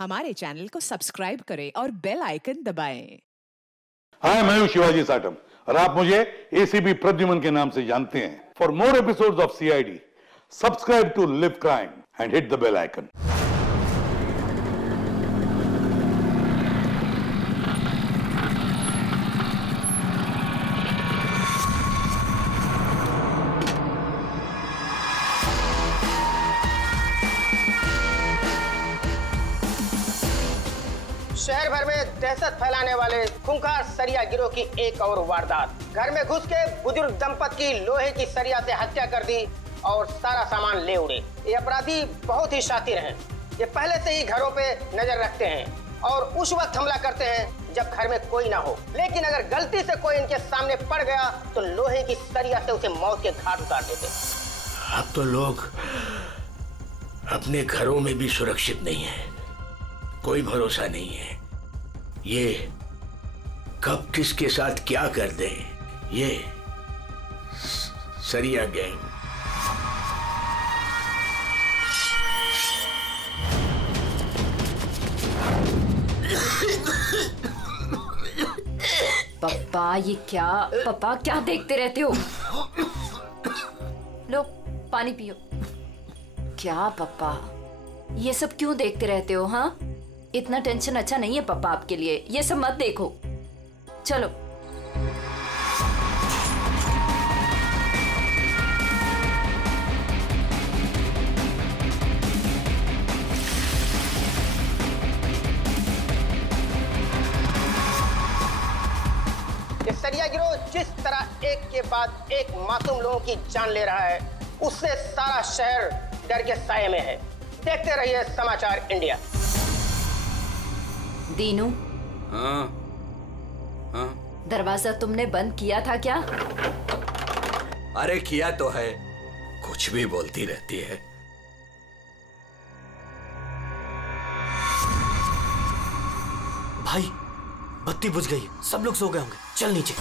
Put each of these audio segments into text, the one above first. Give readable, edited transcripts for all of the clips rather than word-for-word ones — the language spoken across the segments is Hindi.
हमारे चैनल को सब्सक्राइब करें और बेल आइकन दबाएं। हाय, मैं हूं शिवाजी साटम और आप मुझे एसीपी प्रद्युमन के नाम से जानते हैं। For more episodes of CID, subscribe to live crime and hit the bell icon. शहर भर में दहशत फैलाने वाले खूंखार सरिया गिरोह की एक और वारदात। घर में घुस के बुजुर्ग दंपत की लोहे की सरिया से हत्या कर दी और सारा सामान ले उड़े। ये अपराधी बहुत ही शातिर हैं। ये पहले से ही घरों पे नजर रखते हैं और उस वक्त हमला करते हैं जब घर में कोई ना हो। लेकिन अगर गलती से कोई इनके सामने पड़ गया तो लोहे की सरिया से उसे मौत के घाट उतार देते। अब तो लोग अपने घरों में भी सुरक्षित नहीं है, कोई भरोसा नहीं है। ये कब किसके साथ क्या कर दे, ये सरिया गैंग। पप्पा ये क्या, पप्पा क्या देखते रहते हो? लो पानी पियो। क्या पप्पा ये सब क्यों देखते रहते हो? हाँ, इतना टेंशन अच्छा नहीं है पापा आपके लिए, ये सब मत देखो। चलो ये सरिया गिरोह जिस तरह एक के बाद एक मासूम लोगों की जान ले रहा है, उससे सारा शहर डर के साये में है। देखते रहिए समाचार इंडिया। दीनू, हाँ, दरवाजा तुमने बंद किया था क्या? अरे किया तो है, कुछ भी बोलती रहती है। भाई बत्ती बुझ गई, सब लोग सो गए होंगे, चल नीचे।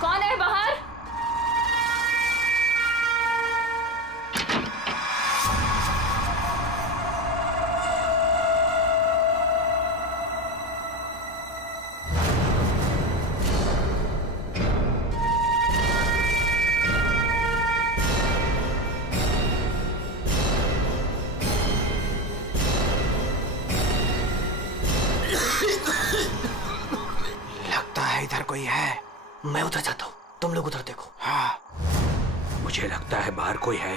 कौन है बाहर? लगता है इधर कोई है। मैं उधर जाता हूँ, तुम लोग उधर देखो। हाँ, मुझे लगता है बाहर कोई है,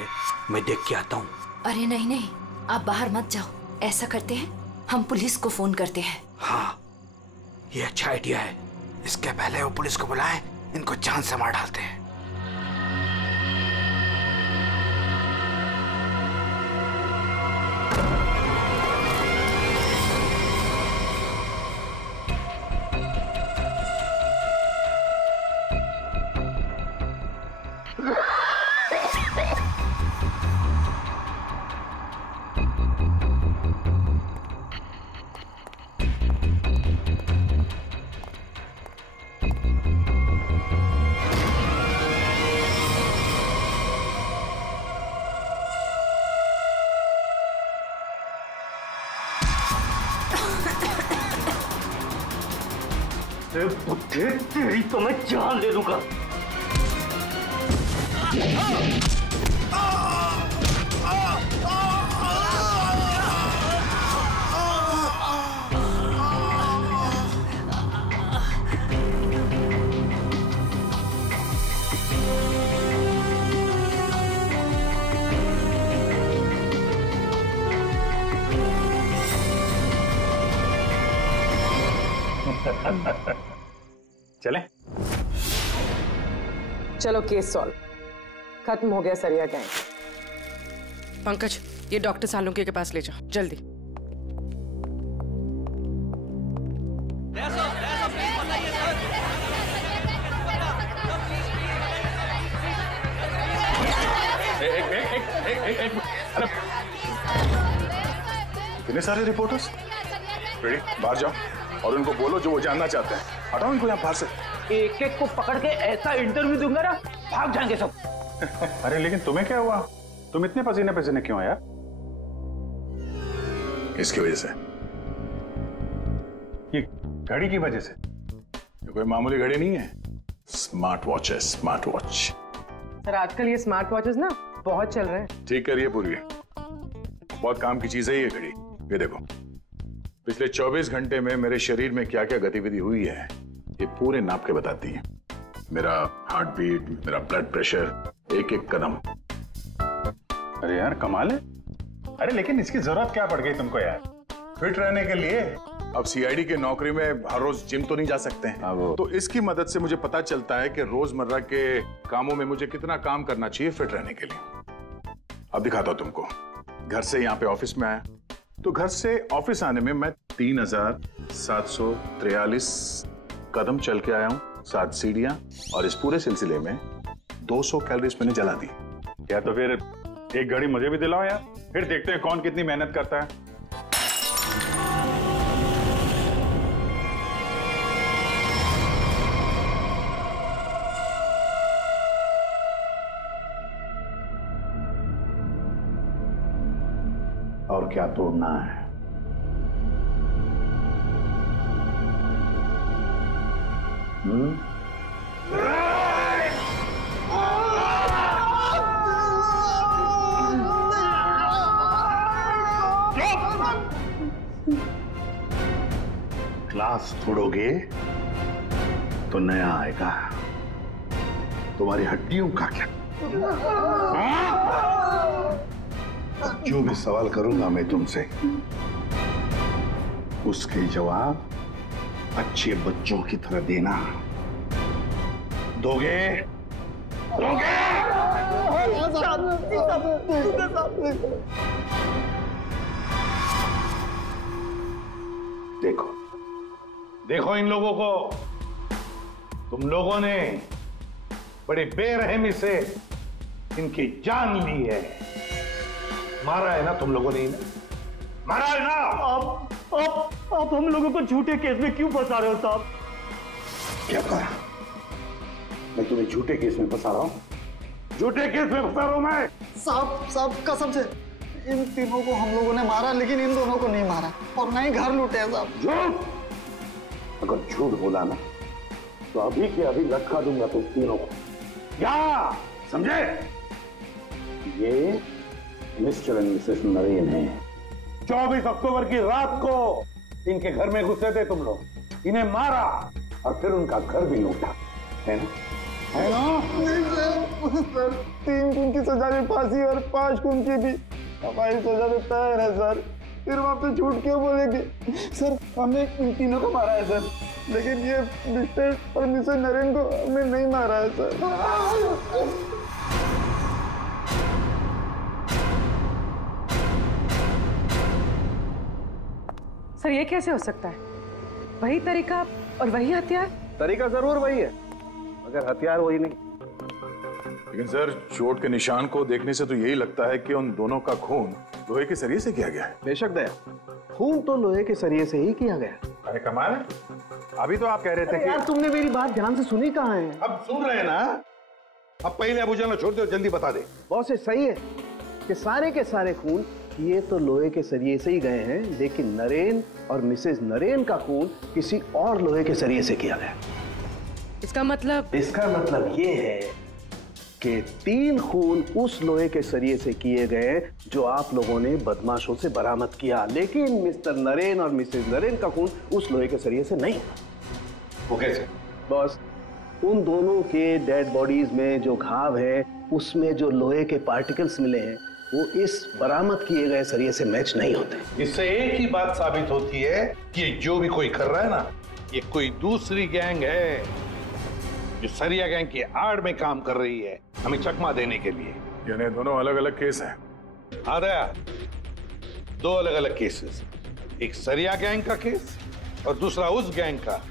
मैं देख के आता हूँ। अरे नहीं नहीं, आप बाहर मत जाओ। ऐसा करते हैं, हम पुलिस को फोन करते हैं। हाँ, ये अच्छा आइडिया है। इसके पहले वो पुलिस को बुलाएं, इनको जान से मार डालते हैं। तेरी तो मैं जान ले लूंगा। चले? चलो केस सॉल्व, खत्म हो गया सरिया गैंग। पंकज, ये डॉक्टर सालुंके के पास ले जाओ जल्दी। एक इतने सारे रिपोर्टर्स। रेडी, बाहर जाओ और उनको बोलो जो वो जानना चाहते हैं। हटाओ इनको यहाँ बाहर से। एक एक को पकड़ के ऐसा इंटरव्यू दूंगा ना, भाग जाएंगे सब। अरे लेकिन तुम्हें क्या हुआ? तुम इतने पसीने पसीने क्यों यार? इसकी वजह से, ये घड़ी की वजह से। ये कोई मामूली घड़ी नहीं है, स्मार्ट वॉच है, स्मार्ट वॉच। सर आजकल ये स्मार्ट वॉचेस ना बहुत चल रहे हैं। ठीक करिए पूर्वी, बहुत काम की चीज है ये घड़ी। ये देखो, पिछले 24 घंटे में मेरे शरीर में क्या क्या गतिविधि हुई है ये पूरे नाप के बताती है। मेरा हार्ट बीट, मेरा ब्लड प्रेशर, एक एक कदम। अरे यार कमाल है। अरे लेकिन इसकी जरूरत क्या पड़ गई तुमको यार? फिट रहने के लिए। अब सीआईडी के नौकरी में हर रोज जिम तो नहीं जा सकते हैं, तो इसकी मदद से मुझे पता चलता है कि रोजमर्रा के कामों में मुझे कितना काम करना चाहिए फिट रहने के लिए। अब दिखाता हूं तुमको। घर से यहाँ पे ऑफिस में आया, तो घर से ऑफिस आने में मैं 3743 कदम चल के आया हूँ, 7 सीढ़ियां, और इस पूरे सिलसिले में 200 कैलोरीज मैंने जला दी। क्या तो फिर एक घड़ी मुझे भी दिलाओ यार, फिर देखते हैं कौन कितनी मेहनत करता है। और क्या तोड़ना है? ग्लास तोड़ोगे तो नया आएगा, तुम्हारी हड्डियों का क्या? जो भी सवाल करूंगा मैं तुमसे, उसके जवाब अच्छे बच्चों की तरह देना। दोगे? दोगे? देखो देखो इन लोगों को, तुम लोगों ने बड़ी बेरहमी से इनकी जान ली है। मारा है ना तुम लोगों ने इन्हें? मारा है ना? आप हम लोगों को झूठे केस में क्यों फंसा रहे हो साहब? क्या कहा? मैं तुम्हें झूठे केस में फंसा रहा हूं? झूठे केस में फंसा रहा हूं मैं? साहब कसम से इन तीनों को हम लोगों ने मारा, लेकिन इन दोनों को नहीं मारा और ना ही घर लूटे हैं साहब। झूठ? अगर झूठ बोला ना तो अभी के अभी लटका दूंगा तुम तीनों को। क्या समझे? ये मिस्टर एंड मिसेस नरेन है। 24 अक्टूबर की रात को इनके घर में घुसे थे तुम लोग, इन्हें मारा और फिर उनका घर भी लूटा, है ना? है ना? नहीं सर, 3 खून की सजा में फांसी और 5 खून की भी हमारी सजा में तय है सर। फिर वहां पे झूठ क्यों बोलेंगे? सर हमने इन तीनों को मारा है सर, लेकिन ये मिस्टर और मिसेस नरेन को हमने नहीं मारा है सर। सर ये कैसे हो सकता है? वही तरीका और वही हथियार? तरीका जरूर वही है, मगर हथियार वही नहीं। लेकिन सर चोट के निशान को देखने से तो यही लगता है कि उन दोनों का खून लोहे के सरिये से किया गया है। बेशक दया, खून तो लोहे के सरिये से ही किया गया। अरे कमाल है, अभी तो आप कह रहे थे कि यार तुमने मेरी बात ध्यान से सुनी कहाँ है? अब सुन रहे हैं ना? अब पहले अबू जान छोड़ दो, जल्दी बता दे। बहुत से सही है कि सारे के सारे खून ये तो लोहे के सरिये से ही गए हैं, लेकिन नरेन और मिसेस नरेन का खून किसी और लोहे के सरिये से किया गया। इसका मतलब ये है कि 3 खून उस लोहे के सरिये से किए गए जो आप लोगों ने बदमाशों से बरामद किया, लेकिन मिस्टर नरेन और मिसेस नरेन का खून उस लोहे के सरिये से नहीं। वो कैसे? बॉस, उन दोनों के डेड बॉडीज में जो घाव है उसमें जो लोहे के पार्टिकल्स मिले हैं वो इस बरामद किए गए सरिये से मैच नहीं होते। इससे एक ही बात साबित होती है कि जो भी कोई कर रहा है ना, ये कोई दूसरी गैंग है जो सरिया गैंग की आड़ में काम कर रही है, हमें चकमा देने के लिए। यानी दोनों अलग अलग केस हैं? हाँ दया, 2 अलग अलग केसेस, एक सरिया गैंग का केस और दूसरा उस गैंग का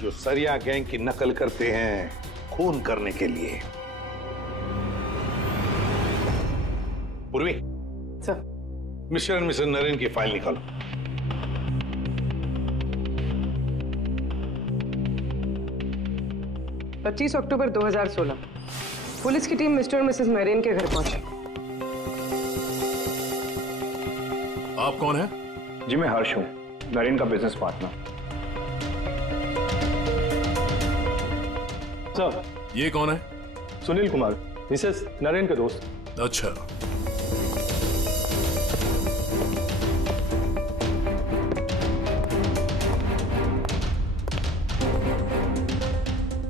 जो सरिया गैंग की नकल करते हैं खून करने के लिए। Purvi sir, Mr and Mrs Naren की फाइल निकालो। अक्टूबर 2016 पुलिस की टीम मिस्टर और मिसेस नरेन के घर पहुंची। आप कौन हैं? जी मैं हर्ष हूं, नरेन का बिजनेस पार्टनर। सर ये कौन है? सुनील कुमार, मिसेस नरेन का दोस्त। अच्छा।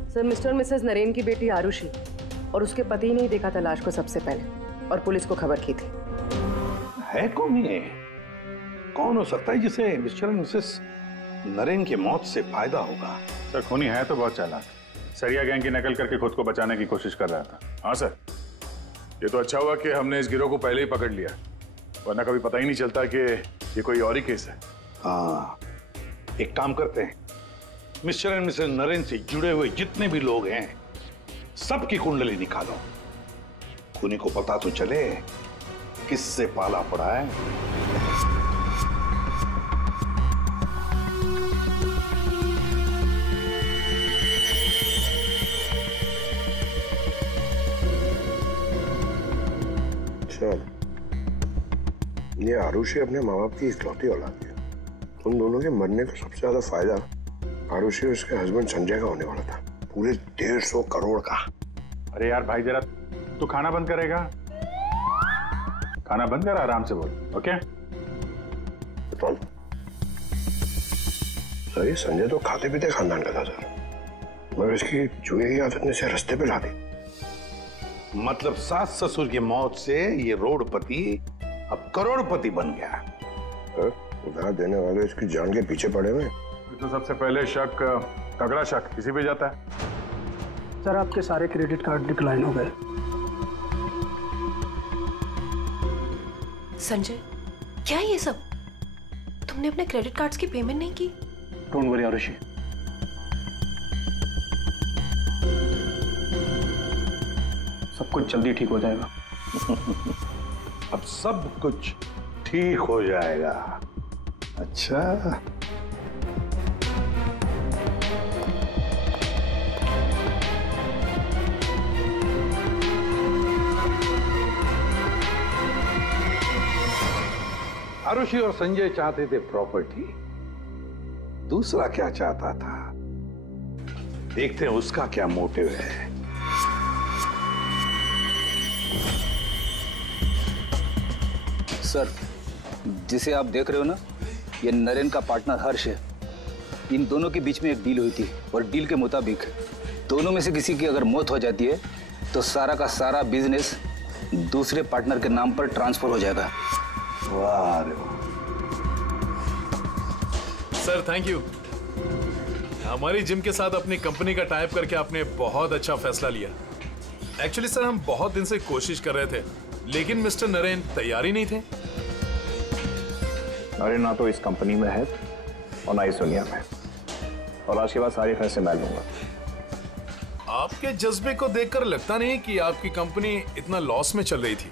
सर मिस्टर और मिसेस नरेन की बेटी आरुषि और उसके पति ने ही देखा था लाश को सबसे पहले और पुलिस को खबर की थी। है कौन ये? कौन हो सकता है जिसे मिस्टर और मिसेस नरेन की मौत से फायदा होगा? सर खूनी है तो बहुत चालाक, सरिया गैंग की नकल करके खुद को बचाने की कोशिश कर रहा था। हाँ सर, ये तो अच्छा हुआ कि हमने इस गिरोह को पहले ही पकड़ लिया, वरना कभी पता ही नहीं चलता कि ये कोई और ही केस है। हाँ, एक काम करते हैं, मिस्टर एंड मिसेस नरेन से जुड़े हुए जितने भी लोग हैं सबकी कुंडली निकालो। खूनी को पता तो चले किससे पाला पड़ा है। ये आरुषि अपने माँ बाप की इकलौती औलाद है। उन दोनों के मरने का सबसे ज्यादा फायदा आरुषि और उसके हस्बैंड संजय का होने वाला था, पूरे 150 करोड़ का। अरे यार भाई जरा तू खाना बंद करेगा? खाना बंद कर, आराम से बोल। ओके सर, ये संजय तो खाते पीते खानदान का था सर, मगर इसकी जुए की आदत ने से रास्ते पे ला दी। मतलब सास ससुर की मौत से ये रोडपति अब करोड़पति बन गया। उधार देने वाले इसकी जान के पीछे पड़े हुए। तो सबसे पहले शक, तगड़ा शक किसी पे जाता है। सर आपके सारे क्रेडिट कार्ड डिक्लाइन हो गए। संजय, क्या ये सब? तुमने अपने क्रेडिट कार्ड्स की पेमेंट नहीं की? डोंट वरी आरुषि, सब कुछ जल्दी ठीक हो जाएगा। अब सब कुछ ठीक हो जाएगा। अच्छा, आरुषि और संजय चाहते थे प्रॉपर्टी, दूसरा क्या चाहता था देखते हैं उसका क्या मोटिव है। सर, जिसे आप देख रहे हो ना, ये नरेन का पार्टनर हर्ष है। इन दोनों के बीच में एक डील हुई थी और डील के मुताबिक दोनों में से किसी की अगर मौत हो जाती है तो सारा का सारा बिजनेस दूसरे पार्टनर के नाम पर ट्रांसफर हो जाएगा। वाह रे वाह। Sir thank you. हमारी जिम के साथ अपनी कंपनी का टाइप करके आपने बहुत अच्छा फैसला लिया। एक्चुअली सर हम बहुत दिन से कोशिश कर रहे थे, लेकिन मिस्टर नरेन तैयार ही नहीं थे। नरेन ना तो इस कंपनी में है और ना इस दुनिया में, और आज के बाद सारे फैसले मैं लूंगा। आपके जज्बे को देखकर लगता नहीं कि आपकी कंपनी इतना लॉस में चल रही थी।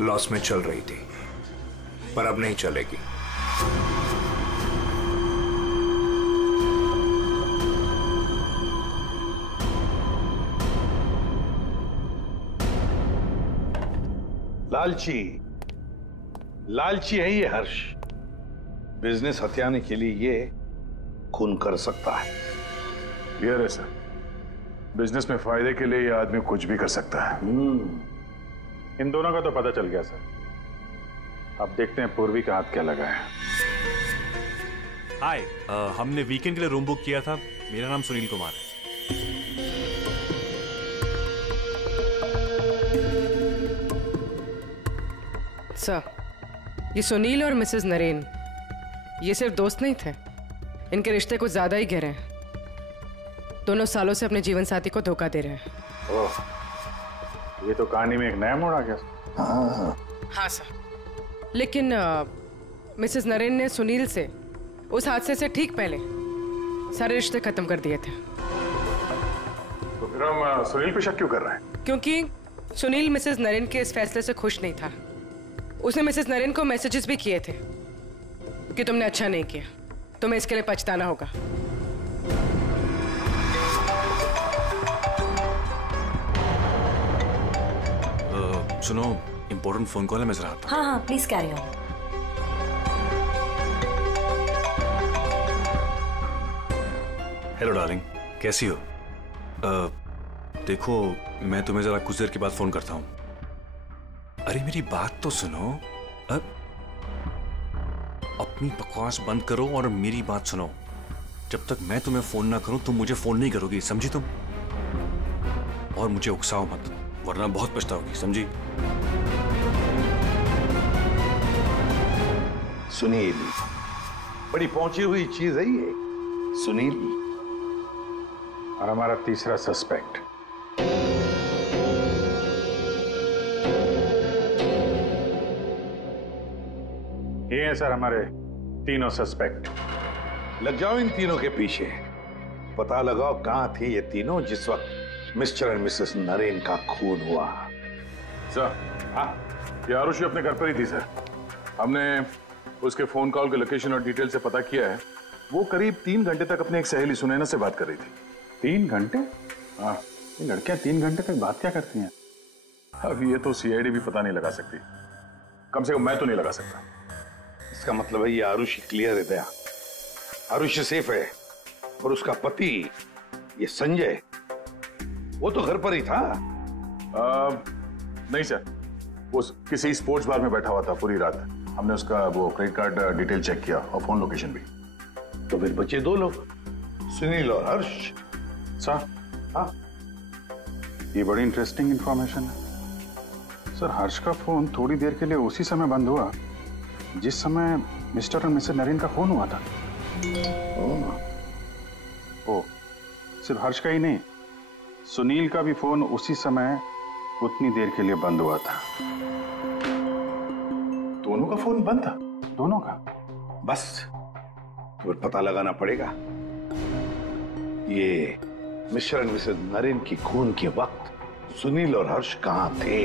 लॉस में चल रही थी, पर अब नहीं चलेगी। लालची है ये हर्ष। बिजनेस हथियाने के लिए ये खून कर सकता है। क्लियर है सर, बिजनेस में फायदे के लिए ये आदमी कुछ भी कर सकता है। इन दोनों का तो पता चल गया सर। अब देखते हैं पूर्वी का हाथ क्या लगा है। हाय, हमने वीकेंड के लिए रूम बुक किया था। मेरा नाम सुनील कुमार है। सर, ये सुनील और मिसेस नरेन ये सिर्फ दोस्त नहीं थे, इनके रिश्ते कुछ ज्यादा ही गहरे हैं। दोनों सालों से अपने जीवन साथी को धोखा दे रहे हैं। ओह, ये तो कहानी में एक नया मोड़ आ गया। हाँ सर, लेकिन मिसेस नरेन ने सुनील से उस हादसे से ठीक पहले सारे रिश्ते खत्म कर दिए थे। सुनील पे शक क्यों कर रहे हैं? क्योंकि सुनील मिसेस नरेन के इस फैसले से खुश नहीं था। उसने मिसेस नरेन को मैसेजेस भी किए थे कि तुमने अच्छा नहीं किया, तुम्हें इसके लिए पछताना होगा। सुनो, इंपॉर्टेंट फोन कॉल है, मैं जरा। हाँ हाँ please carry on. Hello darling, कैसी हो? देखो, मैं तुम्हें जरा कुछ देर के बाद फोन करता हूँ। अरे मेरी बात तो सुनो। अपनी बकवास बंद करो और मेरी बात सुनो। जब तक मैं तुम्हें फोन ना करूं तुम मुझे फोन नहीं करोगी, समझी तुम? और मुझे उकसाओ मत, वरना बहुत पछताओगी, समझी? सुनील, बड़ी पहुंची हुई चीज है ये। सुनील और हमारा तीसरा सस्पेक्ट। ये हैं सर हमारे तीनों सस्पेक्ट। लग जाओ इन तीनों के पीछे। पता लगाओ कहां थे ये तीनों जिस वक्त मिस्टर एंड मिसेस नरेन का खून हुआ। सर, हाँ, ये आरुषि अपने घर पर ही थी सर। हमने उसके फोन कॉल के लोकेशन और डिटेल से पता किया है। वो करीब 3 घंटे तक अपनी एक सहेली सुनैना से बात कर रही थी। 3 घंटे? हाँ, ये लड़कियां 3 घंटे तक बात क्या करती हैं? अब ये तो सीआईडी भी पता नहीं लगा सकती, कम से कम मैं तो नहीं लगा सकता। इसका मतलब है ये आरुषि क्लियर है दया। आरुषि सेफ है और उसका पति ये संजय वो तो घर पर ही था। नहीं सर, वो किसी स्पोर्ट्स बार में बैठा हुआ था पूरी रात। हमने उसका वो क्रेडिट कार्ड डिटेल चेक किया और फोन लोकेशन भी। तो फिर बचे 2 लोग, सुनील और हर्ष। सर, हाँ, ये बड़ी इंटरेस्टिंग इंफॉर्मेशन है। सर, हर्ष का फोन थोड़ी देर के लिए उसी समय बंद हुआ जिस समय मिस्टर और मिसेस नरेन का फोन हुआ था। ओ, सिर्फ हर्ष का ही नहीं, सुनील का भी फोन उसी समय उतनी देर के लिए बंद हुआ था। दोनों का फोन बंद था? दोनों का। बस तो फिर पता लगाना पड़ेगा ये मिस्टर एंड मिसेस नरेन की खून के वक्त सुनील और हर्ष कहां थे।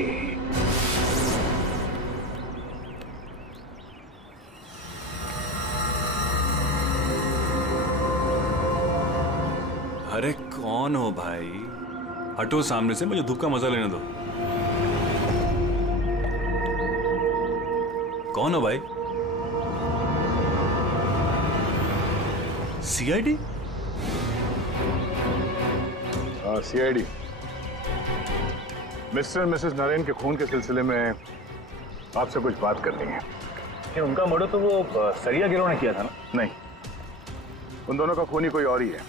अरे कौन हो भाई? हटो सामने से, मुझे धूप का मजा लेने दो। कौन हो भाई? सीआईडी? हाँ, CID. Mr and Mrs Naren के खून के सिलसिले में आपसे कुछ बात करनी है। ये उनका मर्डर तो वो सरिया गिरोह ने किया था ना? नहीं, उन दोनों का खूनी कोई और ही है।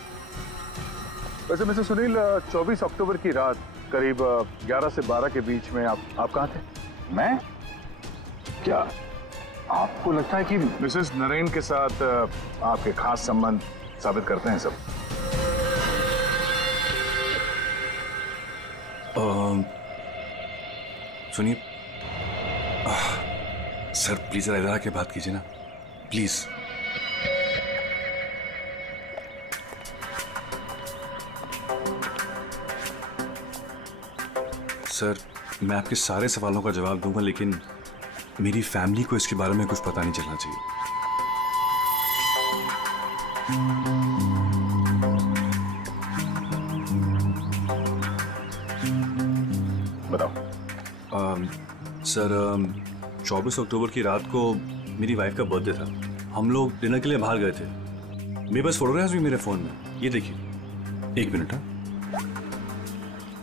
वैसे मिस्टर सुनील, 24 अक्टूबर की रात करीब 11 से 12 के बीच में आप कहाँ थे? मैं? क्या आपको लगता है कि मिसेस नरेन के साथ आपके खास संबंध साबित करते हैं सब? सुनिए सर, प्लीज जरा इधर आके बात कीजिए ना, प्लीज। सर, मैं आपके सारे सवालों का जवाब दूंगा, लेकिन मेरी फैमिली को इसके बारे में कुछ पता नहीं चलना चाहिए। बताओ। सर, 24 अक्टूबर की रात को मेरी वाइफ का बर्थडे था। हम लोग डिनर के लिए बाहर गए थे। मेरे पास फोटोग्राफ्स भी मेरे फोन में, ये देखिए। 1 मिनट। हाँ,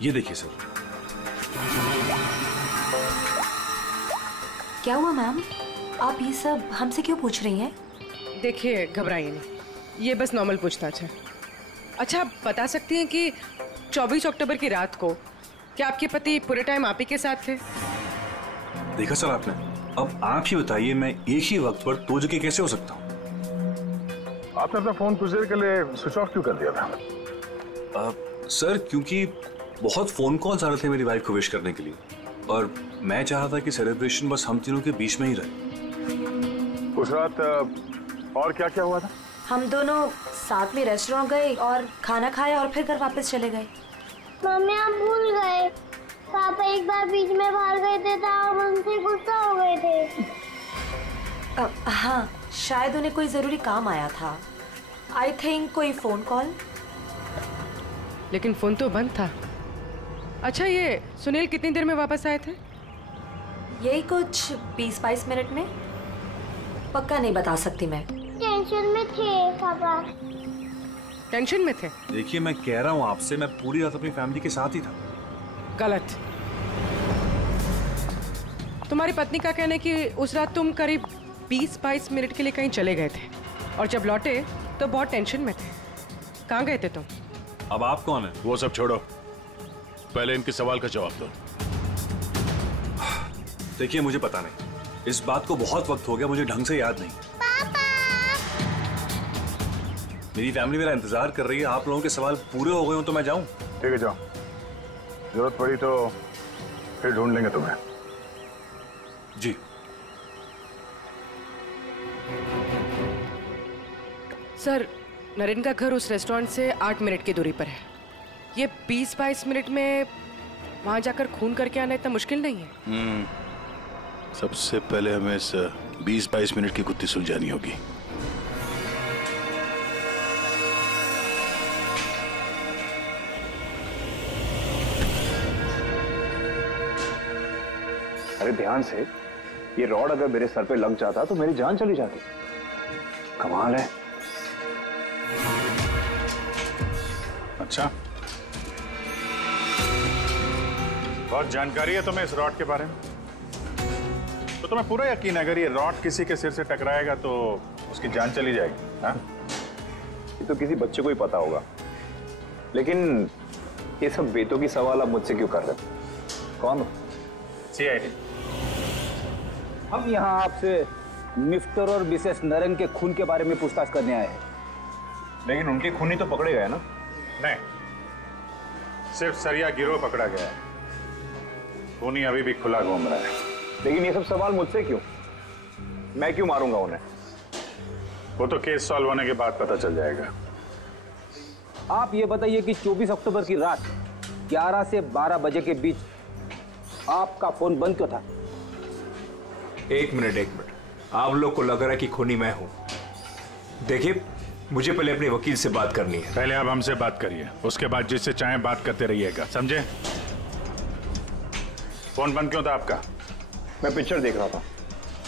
ये देखिए सर। क्या हुआ मैम? आप ये सब हमसे क्यों पूछ रही हैं? देखिए, घबराइए नहीं, ये बस नॉर्मल पूछताछ है। अच्छा, आप बता सकती हैं कि 24 अक्टूबर की रात को क्या आपके पति पूरे टाइम आप ही के साथ थे? देखा सर आपने। अब आप ही बताइए, मैं एक ही वक्त पर 2 जगह कैसे हो सकता हूँ? आपने अपना फोन कुछ देर के लिए स्विच ऑफ क्यों कर दिया था? सर, क्योंकि बहुत फोन कॉल्स आ रहे थे मेरी वाइफ को विश करने के लिए, और मैं चाहता था कि सेलिब्रेशन बस हम तीनों के बीच में ही रहे। उस रात और क्या क्या हुआ था? हम दोनों साथ में रेस्टोरेंट गए और खाना खाया और फिर घर वापस चले गए। मम्मी आप भूल गए, पापा एक बार बीच में बाहर गए थे तो हम उनसे गुस्सा हो गए थे। हाँ, शायद उन्हें कोई जरूरी काम आया था। आई थिंक कोई फोन कॉल। लेकिन फोन तो बंद था। अच्छा, ये सुनील कितनी देर में वापस आए थे? यही कुछ 20-22 मिनट में। पक्का नहीं बता सकती मैं। टेंशन में थे पापा। टेंशन में थे? देखिए, मैं कह रहा हूँ आपसे, मैं पूरी रात अपनी फैमिली के साथ ही था। गलत। तुम्हारी पत्नी का कहना है कि उस रात तुम करीब 20-22 मिनट के लिए कहीं चले गए थे और जब लौटे तो बहुत टेंशन में थे। कहाँ गए थे तुम? अब आप कौन है? वो सब छोड़ो, पहले इनके सवाल का जवाब दो। देखिए, मुझे पता नहीं, इस बात को बहुत वक्त हो गया, मुझे ढंग से याद नहीं। मेरी फैमिली मेरा इंतजार कर रही है। आप लोगों के सवाल पूरे हो गए हो तो मैं जाऊं? ठीक है, जाओ। जरूरत पड़ी तो फिर ढूंढ लेंगे तुम्हें। जी। सर, नरेन का घर उस रेस्टोरेंट से 8 मिनट की दूरी पर है। ये 20-22 मिनट में वहां जाकर खून करके आना इतना मुश्किल नहीं है। सबसे पहले हमें इस 20-22 मिनट की गुत्थी सुलझानी होगी। अरे ध्यान से, ये रॉड अगर मेरे सर पे लग जाता तो मेरी जान चली जाती। कमाल है। अच्छा, बहुत जानकारी है तुम्हें इस रॉड के बारे में। तो तुम्हें पूरा यकीन है अगर ये रॉड किसी के सिर से टकराएगा तो उसकी जान चली जाएगी? हाँ? ये तो किसी बच्चे को ही पता होगा, लेकिन ये सब बेतों की सवाल आप मुझसे क्यों कर रहे हो? कौन हो? CID। हम यहाँ आपसे मिस्टर और मिसेस नरेन के खून के बारे में पूछताछ करने आए हैं। लेकिन उनके खूनी तो पकड़े गए ना? नहीं, सिर्फ सरिया गिरोह पकड़ा गया है। खूनी अभी भी खुला घूम रहा है। लेकिन ये सब सवाल मुझसे क्यों? मैं क्यों मारूंगा उन्हें? वो तो केस सॉल्व होने के बाद पता चल जाएगा। आप ये बताइए कि 24 अक्टूबर की रात 11 से 12 बजे के बीच आपका फोन बंद क्यों था? एक मिनट। आप लोग को लग रहा है कि खूनी मैं हूं। देखिए, मुझे पहले अपने वकील से बात करनी है। पहले आप हमसे बात करिए, उसके बाद जिससे चाहे बात करते रहिएगा, समझे? फोन बंद क्यों था आपका? मैं पिक्चर देख रहा था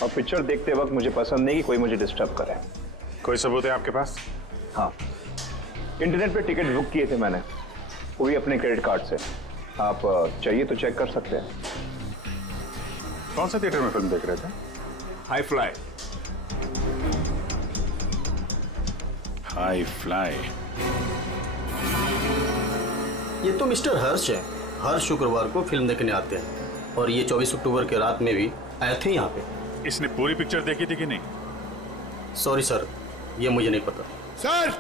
और पिक्चर देखते वक्त मुझे पसंद नहीं कि कोई मुझे डिस्टर्ब करे। कोई सबूत है आपके पास? हाँ, इंटरनेट पे टिकट बुक किए थे मैंने, वो भी अपने क्रेडिट कार्ड से। आप चाहिए तो चेक कर सकते हैं। कौन सा थिएटर में फिल्म देख रहे थे? High fly. High fly. ये तो मिस्टर हर्ष है। हर शुक्रवार को फिल्म देखने आते हैं और ये 24 अक्टूबर के रात में भी आए थे यहाँ पे। इसने पूरी पिक्चर देखी थी कि नहीं? सॉरी सर, ये मुझे नहीं पता। सर!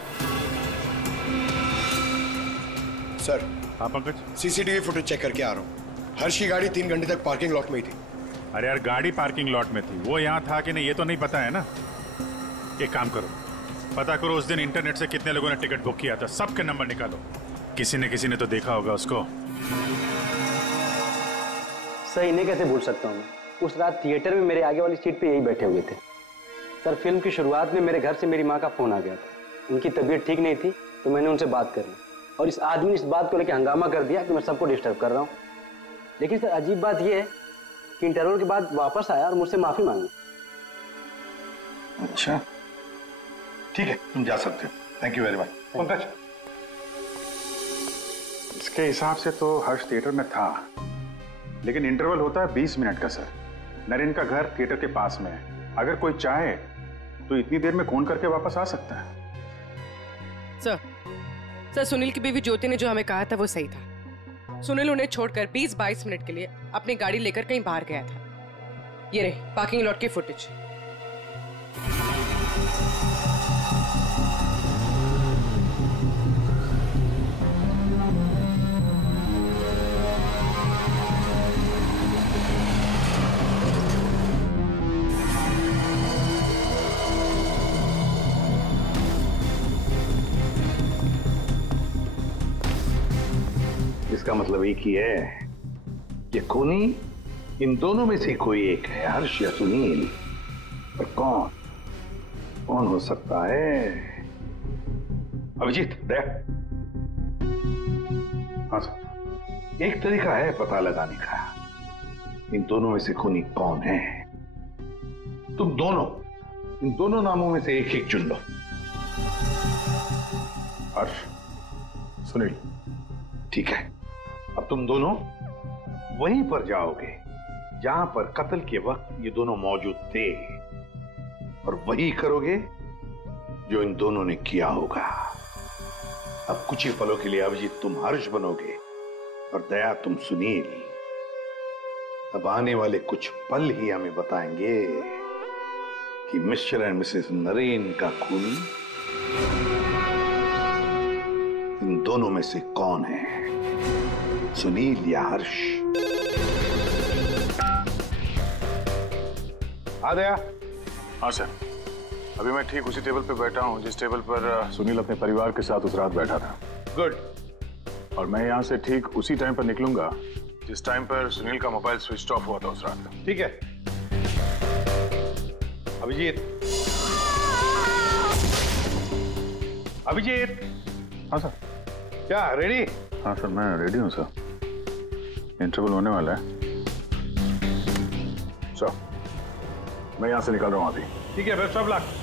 सर। हाँ पंकज? CCTV फुटेज चेक करके आ रहा हूँ। हर्ष की गाड़ी 3 घंटे तक पार्किंग लॉट में ही थी। अरे यार, गाड़ी पार्किंग लॉट में थी, वो यहाँ था कि नहीं ये तो नहीं पता है ना। एक काम करो, पता करो उस दिन इंटरनेट से कितने लोगों ने टिकट बुक किया था, सबके नंबर निकालो। किसी ने तो देखा होगा उसको। सर, इन्हें कैसे भूल सकता हूँ मैं? उस रात थिएटर में मेरे आगे वाली सीट पे यही बैठे हुए थे। सर, फिल्म की शुरुआत में मेरे घर से मेरी माँ का फोन आ गया था। उनकी तबीयत ठीक नहीं थी तो मैंने उनसे बात कर ली और इस आदमी ने इस बात को लेकर हंगामा कर दिया कि मैं सबको डिस्टर्ब कर रहा हूँ। लेकिन सर, अजीब बात यह है कि इंटरवल के बाद वापस आया और मुझसे माफी मांगी। अच्छा, ठीक है, तुम जा सकते हो। Thank you very much. Pankaj, इसके हिसाब से तो हर्ष थिएटर में था, लेकिन इंटरवल होता है 20 मिनट का सर। नरेन का घर थिएटर के पास में है, अगर कोई चाहे तो इतनी देर में फोन करके वापस आ सकता है। सर, सुनील की बीवी ज्योति ने जो हमें कहा था वो सही था। सुनील उन्हें छोड़कर 20-22 मिनट के लिए अपनी गाड़ी लेकर कहीं बाहर गया था। ये रहे पार्किंग लॉट की फुटेज। इसका मतलब एक ही है कि खूनी इन दोनों में से कोई एक है, हर्ष या सुनील। पर कौन कौन हो सकता है? अभिजीत दे। हाँ सर, एक तरीका है पता लगाने का, इन दोनों में से खूनी कौन है। तुम दोनों इन दोनों नामों में से एक एक चुन लो। हर्ष, सुनील। ठीक है, अब तुम दोनों वहीं पर जाओगे जहां पर कत्ल के वक्त ये दोनों मौजूद थे, और वही करोगे जो इन दोनों ने किया होगा। अब कुछ ही पलों के लिए अभिजीत तुम हर्ष बनोगे और दया तुम सुनील। अब आने वाले कुछ पल ही हमें बताएंगे कि मिस्टर एंड मिसेस नरेन का खूनी इन दोनों में से कौन है, सुनील या हर्ष। आ गया? हाँ सर, अभी मैं ठीक उसी टेबल पे बैठा हूँ जिस टेबल पर सुनील अपने परिवार के साथ उस रात बैठा था। गुड। और मैं यहाँ से ठीक उसी टाइम पर निकलूंगा जिस टाइम पर सुनील का मोबाइल स्विच ऑफ हुआ था उस रात। ठीक है अभिजीत। अभिजीत। हाँ सर। क्या रेडी? हाँ सर, मैं रेडी हूँ सर। इंटरवल होने वाला है सर, मैं यहाँ से निकल रहा हूँ अभी। ठीक है, बेस्ट ऑफ लक।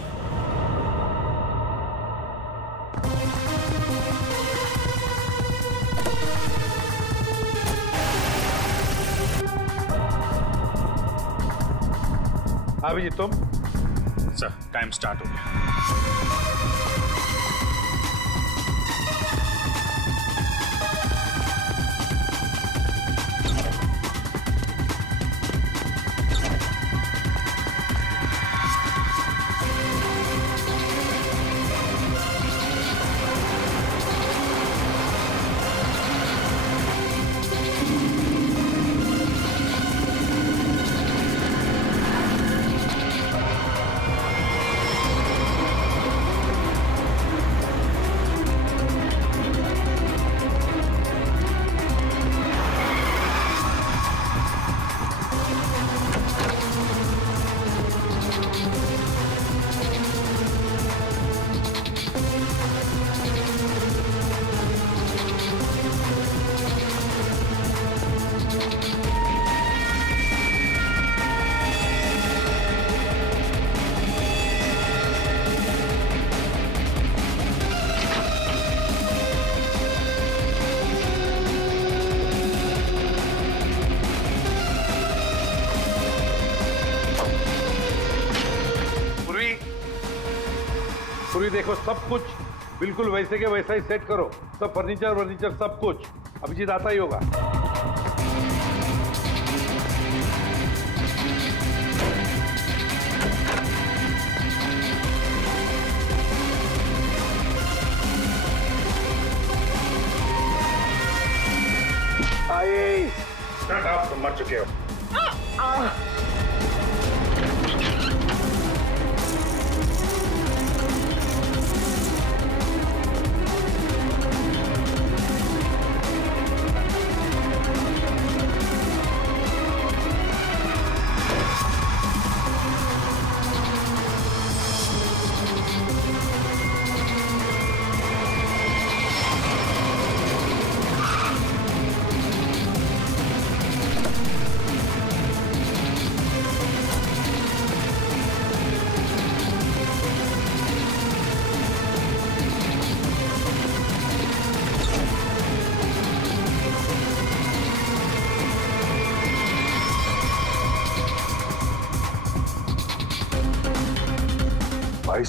अभिजीत तुम? सर, टाइम स्टार्ट हो गया। देखो सब कुछ बिल्कुल वैसे के वैसा ही सेट करो, सब फर्नीचर सब कुछ। अभिजीत आता ही होगा। आइए। आप तो मर चुके हो।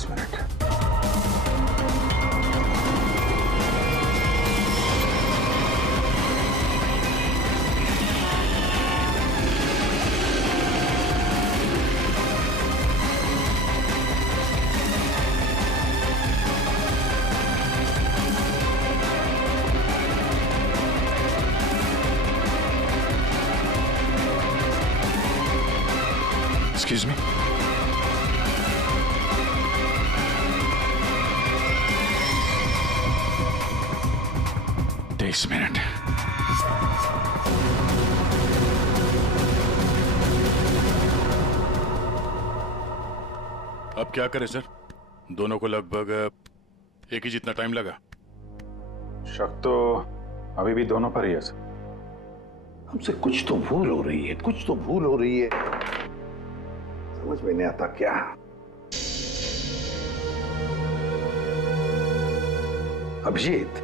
मिनट। Excuse me? 23 मिनट। अब क्या करें सर? दोनों को लगभग एक ही जितना टाइम लगा। शक तो अभी भी दोनों पर ही है सर। हमसे कुछ तो भूल हो रही है, कुछ तो भूल हो रही है। समझ में नहीं आता क्या? अभिजीत,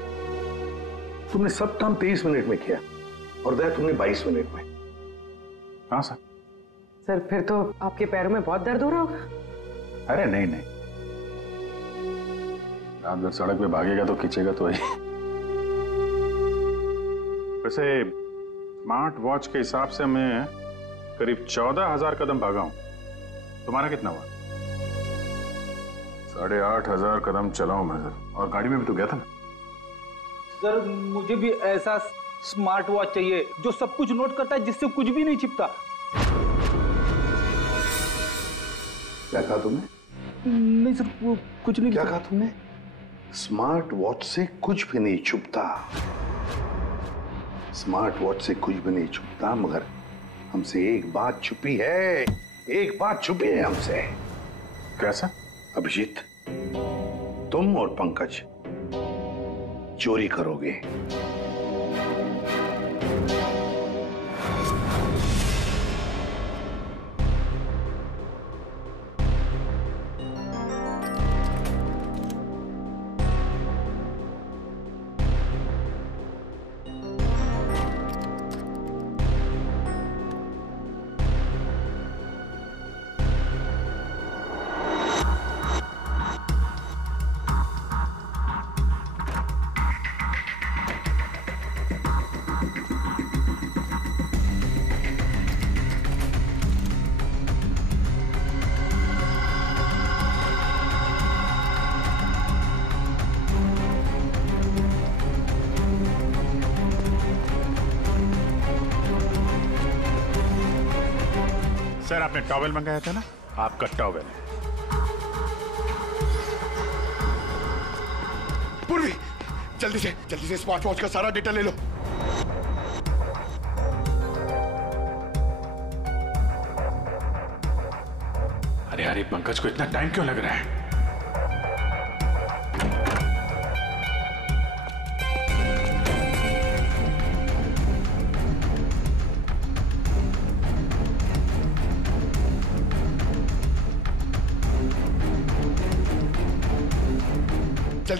तुमने सब काम 23 मिनट में किया और दया तुमने 22 मिनट में। हाँ सर। सर फिर तो आपके पैरों में बहुत दर्द हो रहा होगा। अरे नहीं नहीं, रात भर सड़क पे भागेगा तो खींचेगा तो ही। वैसे स्मार्ट वॉच के हिसाब से मैं करीब 14,000 कदम भागा हूं। तुम्हारा कितना हुआ? 8,500 कदम चला हूं मैं सर। और गाड़ी में भी तो गया था ना सर। मुझे भी ऐसा स्मार्ट वॉच चाहिए जो सब कुछ नोट करता है, जिससे कुछ भी नहीं छिपता। क्या कहा तुमने? नहीं सर, वो कुछ नहीं। क्या कहा तुमने? स्मार्ट वॉच से कुछ भी नहीं छुपता। स्मार्ट वॉच से कुछ भी नहीं छुपता, मगर हमसे एक बात छुपी है। एक बात छुपी है हमसे। कैसा? अभिजीत, तुम और पंकज चोरी करोगे। सर आपने टॉवेल मंगाया था ना, आपका टॉवेल है। पूर्वी, जल्दी से स्मार्ट वॉच का सारा डेटा ले लो। अरे अरे पंकज को इतना टाइम क्यों लग रहा है?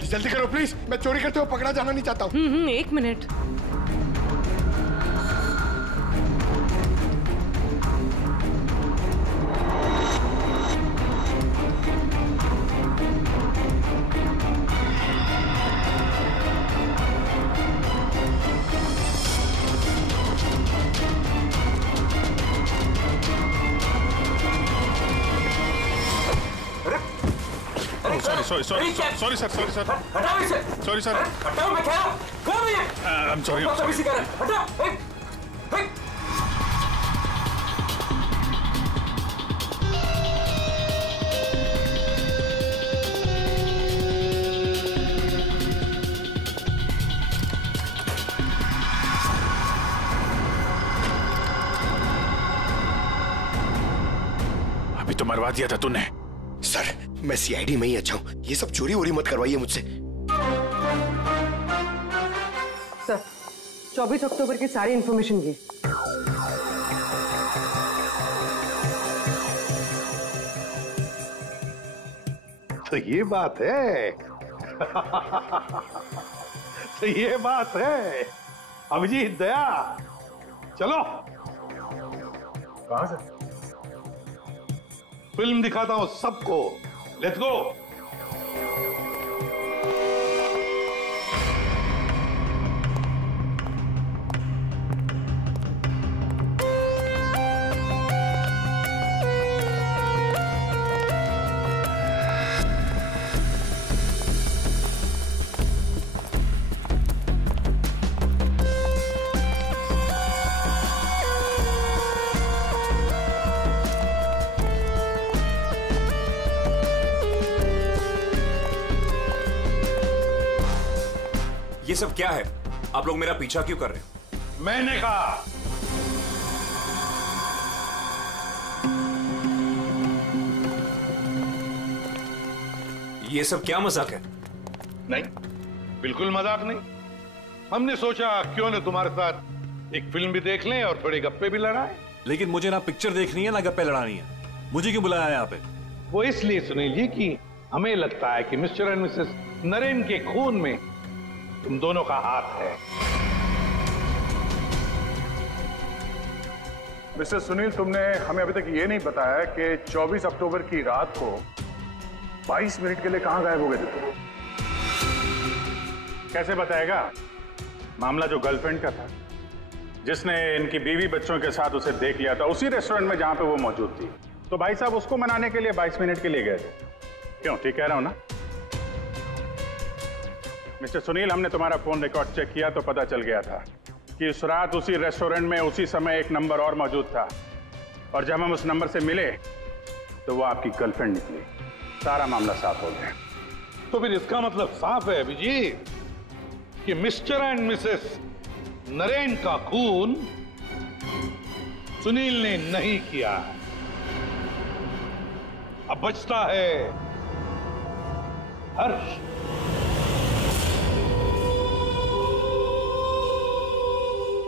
जल्दी करो प्लीज, मैं चोरी करते हुए पकड़ा जाना नहीं चाहता हूँ। 1 मिनट। Sorry sir. हटाओ इसे। Sorry sir. हटाओ, मैं क्या कौन है ये? I'm sorry, बहुत तमीज़ कर रहे हैं। हटाओ। अभी तो मरवा दिया था तूने। सर मैं सीआईडी में ही अच्छा हूँ, ये सब चोरी वोरी मत करवाइए मुझसे। सर 24 अक्टूबर की सारी इंफॉर्मेशन ये। तो ये बात है। तो ये बात है। अभिजीत, दया, चलो। कहां से? फिल्म दिखाता हूं सबको। Let's go. ये सब क्या है? आप लोग मेरा पीछा क्यों कर रहे हैं? मैंने कहा। ये सब क्या मजाक है? नहीं, बिल्कुल मजाक नहीं। हमने सोचा क्यों न तुम्हारे साथ एक फिल्म भी देख लें और थोड़े गप्पे भी लड़ाएं। लेकिन मुझे ना पिक्चर देखनी है ना गप्पे लड़ानी है। मुझे क्यों बुलाया यहाँ पे? वो इसलिए सुनील जी कि हमें लगता है कि मिस्टर एंड मिसेस नरेन के खून में तुम दोनों का हाथ है। मिस्टर सुनील, तुमने हमें अभी तक ये नहीं बताया कि 24 अक्टूबर की रात को 22 मिनट के लिए कहां गायब हो गए थे तुम? कैसे बताएगा? मामला जो गर्लफ्रेंड का था, जिसने इनकी बीवी बच्चों के साथ उसे देख लिया था उसी रेस्टोरेंट में जहां पे वो मौजूद थी, तो भाई साहब उसको मनाने के लिए 22 मिनट के लिए गए थे। क्यों, ठीक कह रहा हूं ना? मिस्टर सुनील, हमने तुम्हारा फोन रिकॉर्ड चेक किया तो पता चल गया था कि उस रात उसी रेस्टोरेंट में उसी समय एक नंबर और मौजूद था, और जब हम उस नंबर से मिले तो वो आपकी गर्लफ्रेंड निकली। सारा मामला साफ हो गया। तो फिर इसका मतलब साफ है अभिजीत कि मिस्टर एंड मिसेस नरेन का खून सुनील ने नहीं किया। अब बचता है हर्ष।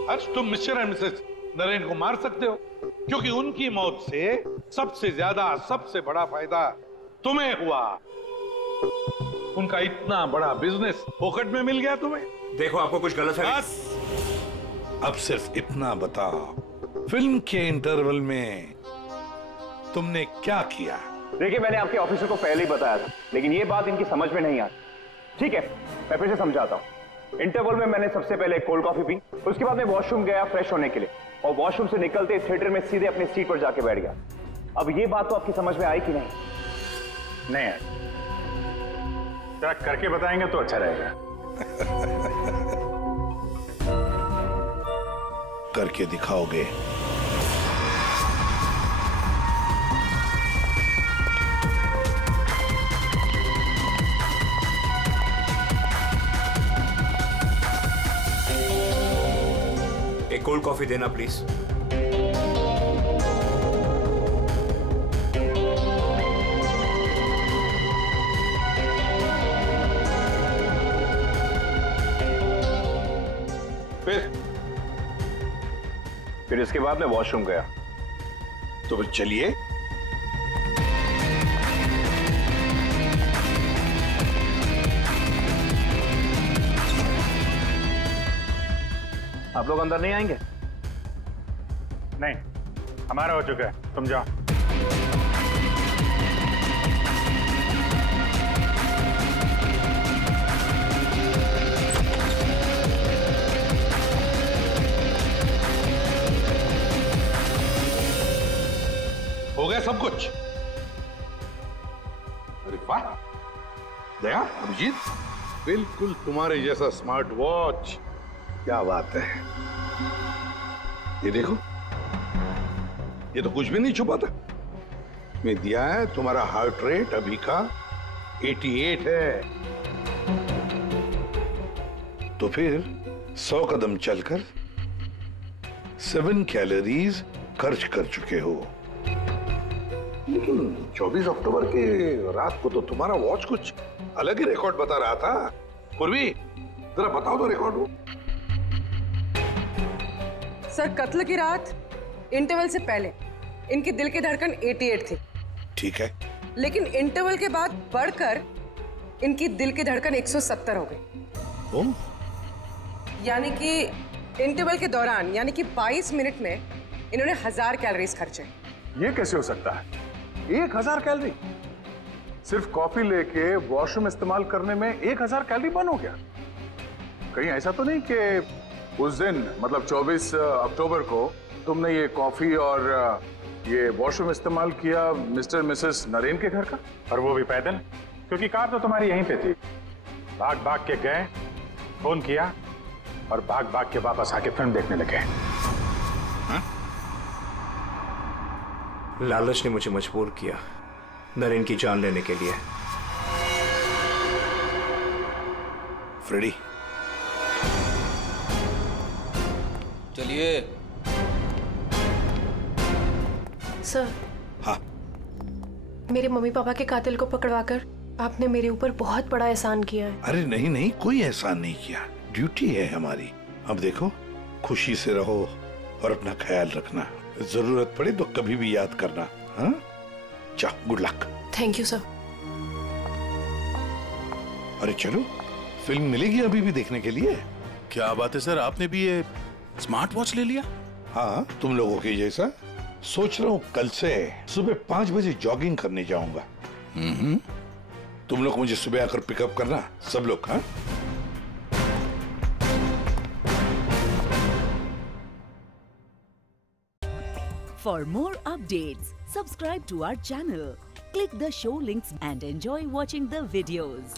हर्ष, तुम मिस्टर एंड मिसेस नरेन को मार सकते हो क्योंकि उनकी मौत से सबसे ज्यादा, सबसे बड़ा फायदा तुम्हें हुआ। उनका इतना बड़ा बिजनेस फोकट में मिल गया तुम्हें। देखो, आपको कुछ गलत है। बस अब सिर्फ इतना बताओ, फिल्म के इंटरवल में तुमने क्या किया? देखिए, मैंने आपके ऑफिसर को पहले ही बताया था, लेकिन ये बात इनकी समझ में नहीं आती। ठीक है, मैं फिर से समझाता हूँ। इंटरवल में मैंने सबसे पहले कोल्ड कॉफी पी, उसके बाद मैं वॉशरूम गया फ्रेश होने के लिए, और वॉशरूम से निकलते थिएटर में सीधे अपनी सीट पर जाके बैठ गया। अब ये बात तो आपकी समझ में आई कि नहीं? नहीं है, जरा करके बताएंगे तो अच्छा रहेगा। करके दिखाओगे? एक कोल्ड कॉफी देना प्लीज। फिर इसके बाद मैं वॉशरूम गया। तो फिर चलिए। आप लोग अंदर नहीं आएंगे? नहीं, हमारा हो चुका है, तुम जाओ। हो गया सब कुछ? अरे वाह दया, अभिजीत, बिल्कुल तुम्हारे जैसा स्मार्ट वॉच। क्या बात है। ये देखो, ये तो कुछ भी नहीं छुपा था। मैं दिया है तुम्हारा हार्ट रेट अभी का 88 है। तो फिर 100 कदम चलकर 7 कैलोरीज खर्च कर चुके हो। लेकिन 24 अक्टूबर के रात को तो तुम्हारा वॉच कुछ अलग ही रिकॉर्ड बता रहा था। पूर्वी, जरा बताओ तो रिकॉर्ड वो। सर, कत्ल की रात इंटरवल से पहले इनकी दिल की धड़कन 88 थी। ठीक है, लेकिन इंटरवल के बाद बढ़कर इनकी दिल की धड़कन 170 हो गई। यानी कि इंटरवल के दौरान, यानी कि 22 मिनट में इन्होंने 1000 कैलोरीज खर्चे। ये कैसे हो सकता है? 1000 कैलोरी? सिर्फ कॉफी लेके वॉशरूम इस्तेमाल करने में 1000 कैलोरी बर्न हो गया? कहीं ऐसा तो नहीं कि उस दिन, मतलब 24 अक्टूबर को तुमने ये कॉफी और ये वॉशरूम इस्तेमाल किया मिस्टर मिसेस नरेन के घर का? और वो भी पैदल, क्योंकि कार तो तुम्हारी यहीं पे थी। भाग भाग के गए, फोन किया और भाग भाग के वापस आके फिल्म देखने लगे। लालच ने मुझे मजबूर किया नरेन की जान लेने के लिए। फ्रेडी, चलिए। सर। हाँ। मेरे मम्मी पापा के कातिल को पकड़वाकर आपने मेरे ऊपर बहुत बड़ा एहसान किया है। अरे नहीं नहीं, कोई एहसान नहीं किया, ड्यूटी है हमारी। अब देखो, खुशी से रहो और अपना ख्याल रखना। जरूरत पड़े तो कभी भी याद करना। हाँ, जाओ, good luck. Thank you sir. अरे चलो, फिल्म मिलेगी अभी भी देखने के लिए। क्या बात है सर, आपने भी ये स्मार्ट वॉच ले लिया? हाँ, तुम लोगों के जैसा। सोच रहा हूँ कल से सुबह 5 बजे जॉगिंग करने जाऊंगा। तुम लोग मुझे सुबह आकर पिकअप करना, सब लोग। हाँ, For more updates, subscribe to our channel, click the show links and enjoy watching the videos.